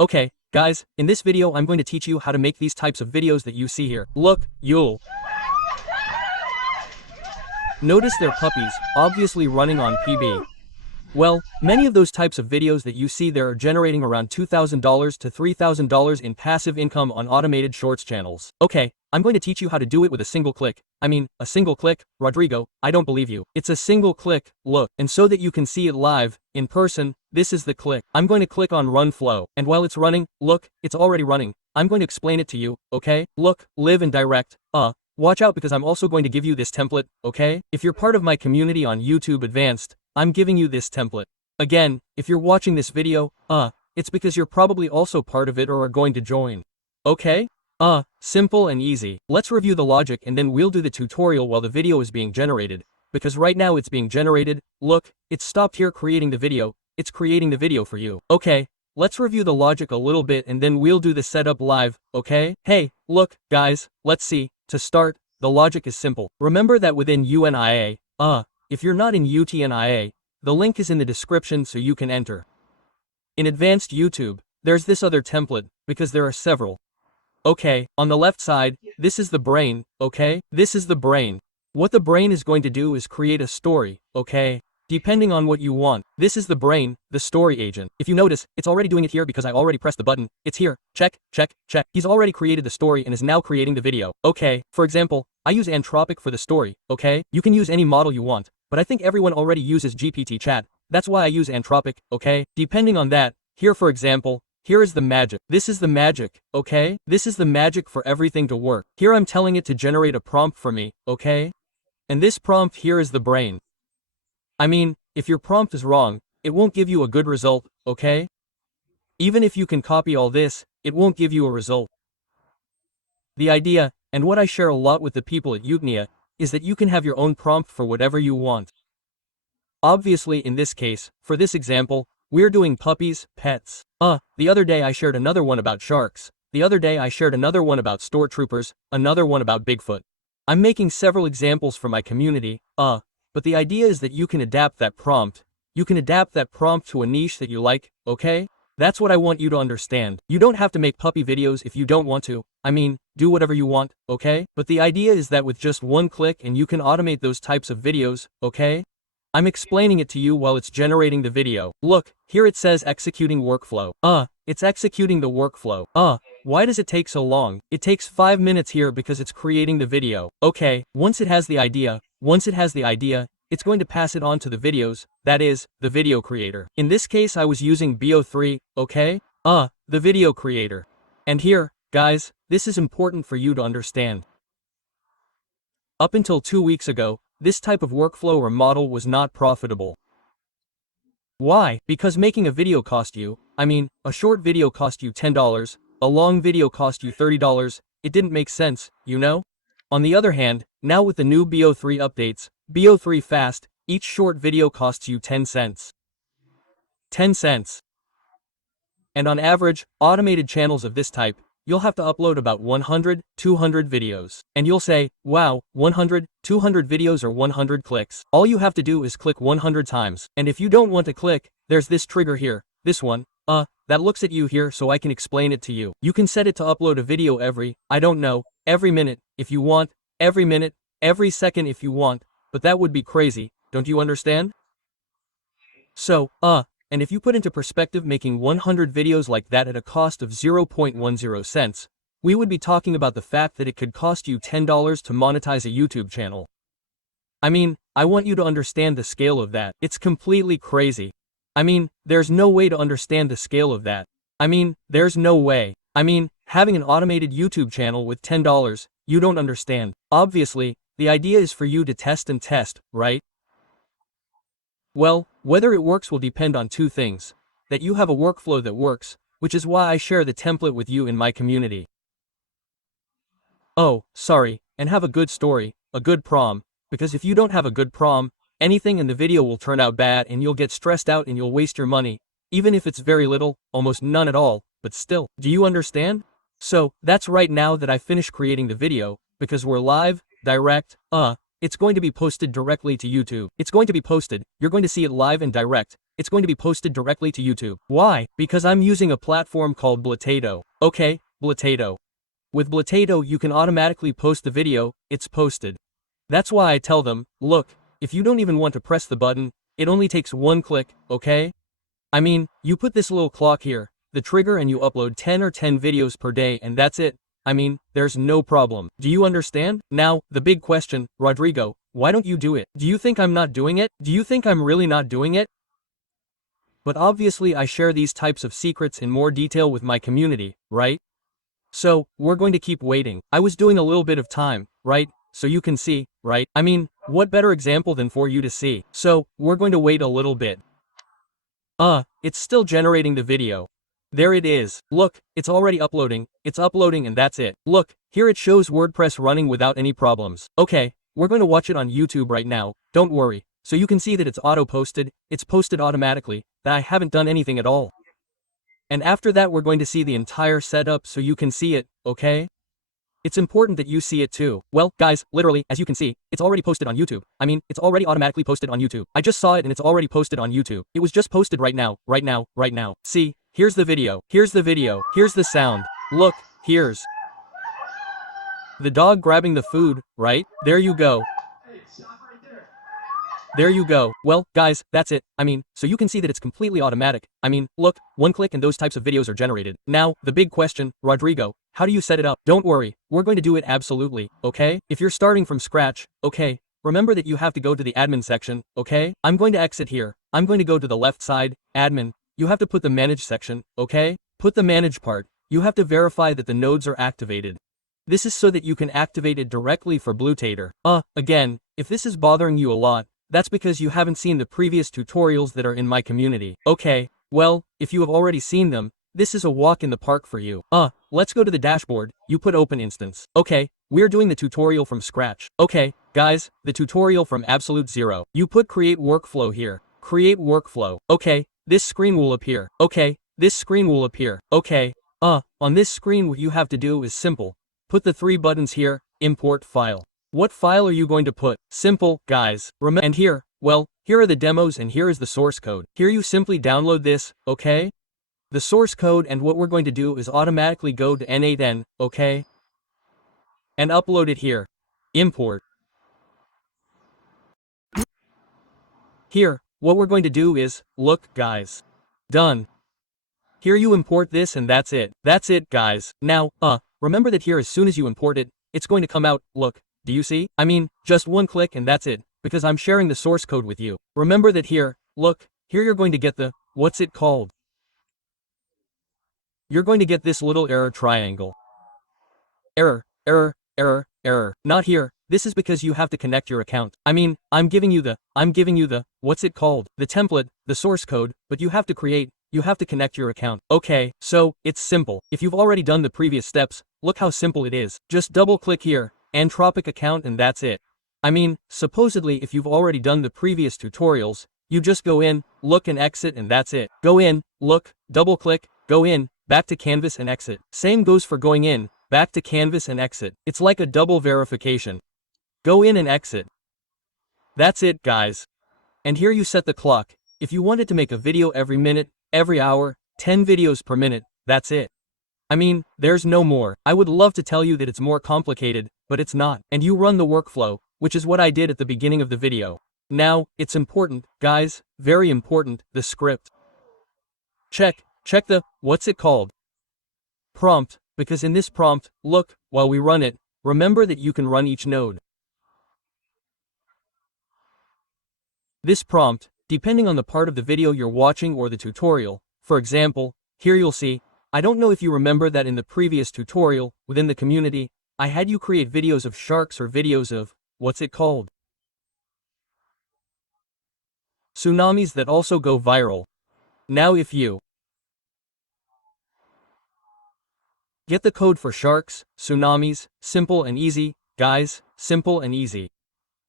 Okay, guys, in this video I'm going to teach you how to make these types of videos that you see here. Look, you'll notice they're puppies, obviously running on PB. Well, many of those types of videos that you see there are generating around $2,000 to $3,000 in passive income on automated shorts channels. Okay, I'm going to teach you how to do it with a single click. A single click, Rodrigo, I don't believe you. It's a single click, look, and so that you can see it live, in person, this is the click. I'm going to click on run flow, and while it's running, look, it's already running. I'm going to explain it to you, okay? Look, live and direct, watch out because I'm also going to give you this template, okay? If you're part of my community on YouTube Advanced, I'm giving you this template. Again, if you're watching this video, it's because you're probably also part of it or are going to join. Okay? Simple and easy. Let's review the logic and then we'll do the tutorial while the video is being generated. Because right now it's being generated, look, it's stopped here creating the video, it's creating the video for you. Okay, let's review the logic a little bit and then we'll do the setup live, okay? Hey, look, guys, let's see. To start, the logic is simple. Remember that within UNIA, if you're not in UTNIA, the link is in the description so you can enter. In Advanced YouTube, there's this other template, because there are several. Okay, on the left side, this is the brain, okay? This is the brain. What the brain is going to do is create a story, okay? Depending on what you want. This is the brain, the story agent. If you notice, it's already doing it here because I already pressed the button. It's here. Check, check, check. He's already created the story and is now creating the video. Okay, for example, I use Anthropic for the story, okay? You can use any model you want, but I think everyone already uses GPT chat. That's why I use Anthropic, okay? Depending on that, here for example, here is the magic. This is the magic, okay? This is the magic for everything to work. Here I'm telling it to generate a prompt for me, okay? And this prompt here is the brain. If your prompt is wrong, it won't give you a good result, okay? Even if you can copy all this, it won't give you a result. The idea, and what I share a lot with the people at Utnia, is that you can have your own prompt for whatever you want. Obviously in this case, for this example, we're doing puppies, pets. The other day I shared another one about sharks. The other day I shared another one about stormtroopers, another one about Bigfoot. I'm making several examples for my community, but the idea is that you can adapt that prompt. You can adapt that prompt to a niche that you like, okay? That's what I want you to understand. You don't have to make puppy videos if you don't want to. Do whatever you want, okay? But the idea is that with just one click and you can automate those types of videos, okay? I'm explaining it to you while it's generating the video. Look, here it says executing workflow. It's executing the workflow. Why does it take so long? It takes 5 minutes here because it's creating the video. Okay, once it has the idea, it's going to pass it on to the videos, that is, the video creator. In this case I was using BO3, okay? The video creator. And here, guys, this is important for you to understand. Up until 2 weeks ago, this type of workflow or model was not profitable. Why? Because making a video cost you, a short video cost you $10, a long video cost you $30, it didn't make sense, you know? On the other hand, now with the new BO3 updates, BO3 Fast, each short video costs you 10 cents. 10 cents. And on average, automated channels of this type, you'll have to upload about 100, 200 videos. And you'll say, wow, 100, 200 videos or 100 clicks. All you have to do is click 100 times. And if you don't want to click, there's this trigger here, this one, that looks at you here so I can explain it to you. You can set it to upload a video every minute, if you want, every minute, every second if you want, but that would be crazy, don't you understand? So, and if you put into perspective making 100 videos like that at a cost of 0.10 cents, we would be talking about the fact that it could cost you $10 to monetize a YouTube channel. I want you to understand the scale of that. It's completely crazy. There's no way to understand the scale of that. There's no way. Having an automated YouTube channel with $10, you don't understand. Obviously, the idea is for you to test and test, right? Well, whether it works will depend on two things. That you have a workflow that works, which is why I share the template with you in my community. Oh, sorry, and have a good story, a good prom, because if you don't have a good prom, anything in the video will turn out bad and you'll get stressed out and you'll waste your money, even if it's very little, almost none at all, but still. Do you understand? So, that's right now that I finished creating the video, because we're live, direct, it's going to be posted directly to YouTube. It's going to be posted, you're going to see it live and direct, it's going to be posted directly to YouTube. Why? Because I'm using a platform called Blatato. Okay, Blatato. With Blatato you can automatically post the video, it's posted. That's why I tell them, look, if you don't even want to press the button, it only takes one click, okay? I mean, you put this little clock here, the trigger, and you upload 10 videos per day, and that's it. I mean, there's no problem. Do you understand? Now, the big question, Rodrigo, why don't you do it? Do you think I'm not doing it? Do you think I'm really not doing it? But obviously I share these types of secrets in more detail with my community, right? So, we're going to keep waiting. I was doing a little bit of time, right? So you can see, right? I mean, what better example than for you to see? So, we're going to wait a little bit. It's still generating the video. There it is. Look, it's already uploading, and that's it. Look, here it shows WordPress running without any problems. Okay, we're going to watch it on YouTube right now, don't worry. So you can see that it's auto-posted, it's posted automatically, that I haven't done anything at all. And after that we're going to see the entire setup so you can see it, okay? It's important that you see it too. Well, guys, literally, as you can see, it's already posted on YouTube. I mean, it's already automatically posted on YouTube. I just saw it and it's already posted on YouTube. It was just posted right now. See, here's the video, here's the sound. Look, here's the dog grabbing the food, right? There you go. There you go. Well, guys, that's it. I mean, so you can see that it's completely automatic. I mean, look, one click and those types of videos are generated. Now, the big question, Rodrigo, how do you set it up? Don't worry, we're going to do it absolutely, okay? If you're starting from scratch, okay, remember that you have to go to the admin section, okay? I'm going to exit here. I'm going to go to the left side, admin. You have to put the manage section, okay? Put the manage part. You have to verify that the nodes are activated. This is so that you can activate it directly for Blutator. Again, if this is bothering you a lot, that's because you haven't seen the previous tutorials that are in my community. Okay, well, if you have already seen them, this is a walk in the park for you. Let's go to the dashboard, you put open instance. Okay, we're doing the tutorial from scratch. Okay, guys, the tutorial from absolute zero. You put create workflow here. Create workflow. Okay, this screen will appear. Okay, this screen will appear. Okay, on this screen what you have to do is simple. Put the 3 buttons here, import file. What file are you going to put? Simple, guys. And here, well, here are the demos and here is the source code. Here you simply download this, okay? The source code, and what we're going to do is automatically go to n8n, okay? And upload it here. Import. Here, what we're going to do is, look, guys. Done. Here you import this and that's it. That's it, guys. Now, remember that here as soon as you import it, it's going to come out, look. Do you see? I mean, just one click and that's it, because I'm sharing the source code with you. Remember that here, look, here you're going to get the, what's it called? You're going to get this little error triangle. Error, error, error, error. Not here, this is because you have to connect your account. I mean, I'm giving you the, what's it called? The template, the source code, but you have to connect your account. Okay, so, it's simple. If you've already done the previous steps, look how simple it is. Just double click here. Anthropic account, and that's it. I mean, supposedly if you've already done the previous tutorials, you just go in, look and exit and that's it. Go in, look, double click, go in, back to canvas and exit. Same goes for going in, back to canvas and exit. It's like a double verification. Go in and exit. That's it, guys. And here you set the clock. If you wanted to make a video every minute, every hour, 10 videos per minute, that's it. I mean, there's no more. I would love to tell you that it's more complicated, but it's not. And you run the workflow, which is what I did at the beginning of the video. Now, it's important, guys, very important, the script. Check the, what's it called? Prompt, because in this prompt, look, while we run it, remember that you can run each node. This prompt, depending on the part of the video you're watching or the tutorial, for example, here you'll see, I don't know if you remember that in the previous tutorial, within the community, I had you create videos of sharks or videos of, what's it called? Tsunamis that also go viral. Now if you get the code for sharks, tsunamis, simple and easy, guys, simple and easy.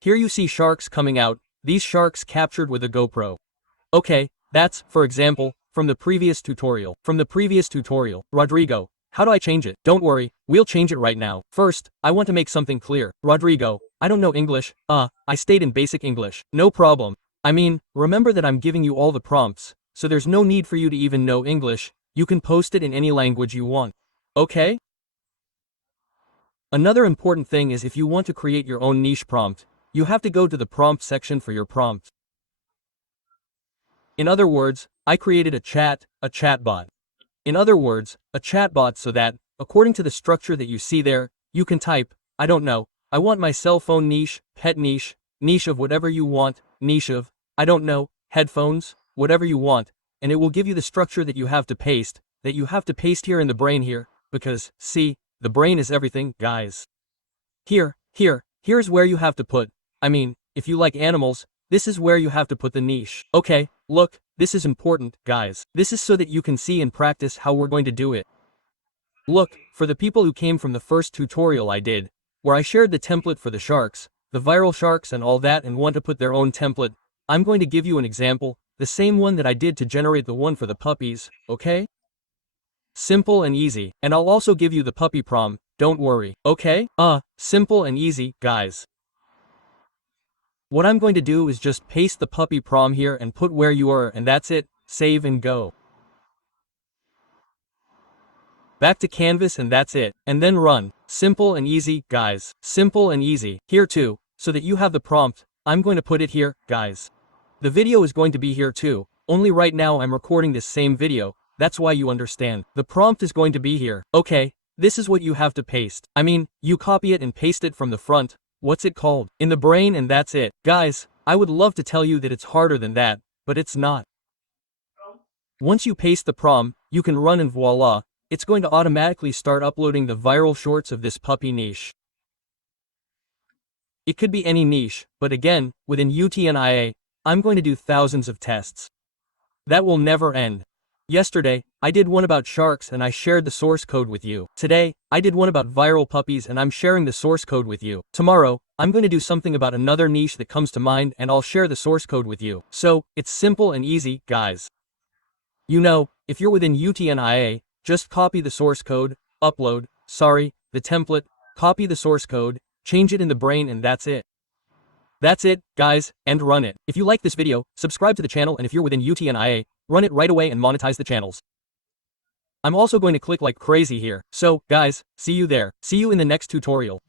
Here you see sharks coming out, these sharks captured with a GoPro. Okay, that's, for example, from the previous tutorial. Rodrigo, how do I change it? Don't worry, we'll change it right now. First, I want to make something clear. Rodrigo, I don't know English, I stayed in basic English. No problem. I mean, remember that I'm giving you all the prompts, so there's no need for you to even know English, you can post it in any language you want. Okay? Another important thing is if you want to create your own niche prompt, you have to go to the prompt section for your prompt. In other words, I created a chatbot. In other words, a chatbot so that, according to the structure that you see there, you can type, I don't know, I want my cell phone niche, pet niche, niche of whatever you want, niche of, I don't know, headphones, whatever you want, and it will give you the structure that you have to paste here in the brain here, because, see, the brain is everything, guys. Here's where you have to put, I mean, if you like animals, this is where you have to put the niche. Okay, look, this is important, guys. This is so that you can see and practice how we're going to do it. Look, for the people who came from the first tutorial I did, where I shared the template for the sharks, the viral sharks and all that and want to put their own template, I'm going to give you an example, the same one that I did to generate the one for the puppies, okay? Simple and easy, and I'll also give you the puppy prom, don't worry, okay? Simple and easy, guys. What I'm going to do is just paste the puppy prom here and put where you are and that's it, save and go. Back to canvas and that's it, and then run. Simple and easy, guys. Simple and easy. Here too, so that you have the prompt, I'm going to put it here, guys. The video is going to be here too, only right now I'm recording this same video, that's why you understand. The prompt is going to be here. Okay, this is what you have to paste. I mean, you copy it and paste it from the front, what's it called? In the brain and that's it. Guys, I would love to tell you that it's harder than that, but it's not. Once you paste the prompt, you can run and voila, it's going to automatically start uploading the viral shorts of this puppy niche. It could be any niche, but again, within n8n, I'm going to do thousands of tests. That will never end. Yesterday, I did one about sharks and I shared the source code with you. Today, I did one about viral puppies and I'm sharing the source code with you. Tomorrow, I'm going to do something about another niche that comes to mind and I'll share the source code with you. So, it's simple and easy, guys. You know, if you're within n8n, just copy the source code, upload, the template, copy the source code, change it in the brain and that's it. That's it, guys, and run it. If you like this video, subscribe to the channel and if you're within n8n, run it right away and monetize the channels. I'm also going to click like crazy here. So, guys, see you there. See you in the next tutorial.